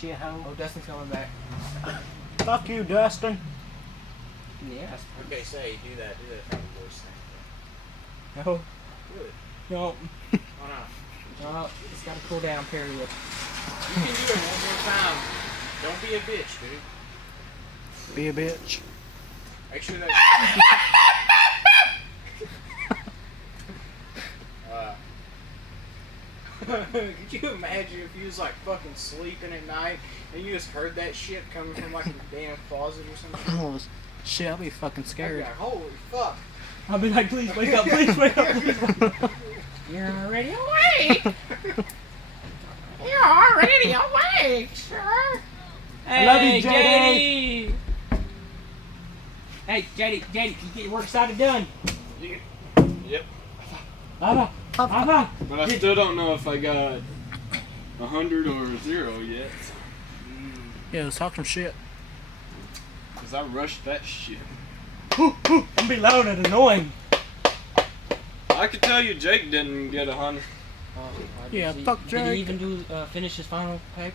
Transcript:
Shithole. Oh, Dustin's coming back. Fuck you, Dustin. Yes. Okay, say, do that type of voice thing. No. Do it. No. Why not? No. It's got to cool down, period. You can do it one more time. Don't be a bitch, dude. Be a bitch. Make sure that. Could you imagine if you was like fucking sleeping at night and you just heard that shit coming from like a damn closet or something? Oh, shit, I'll be fucking I'd be scared. like, holy fuck. I'll be like, please wake up, please wake up. You're already awake. You're already awake, sir. I love you, JD. Hey, JD, can you get your work cited done? Yep. Baba. But I still don't know if I got 100 or 0 yet. Yeah, let's talk some shit. Because I rushed that shit. Don't be loud and annoying. I can tell you Jake didn't get 100. Oh, Yeah, did fuck Did Jake. he even do finish his final paper?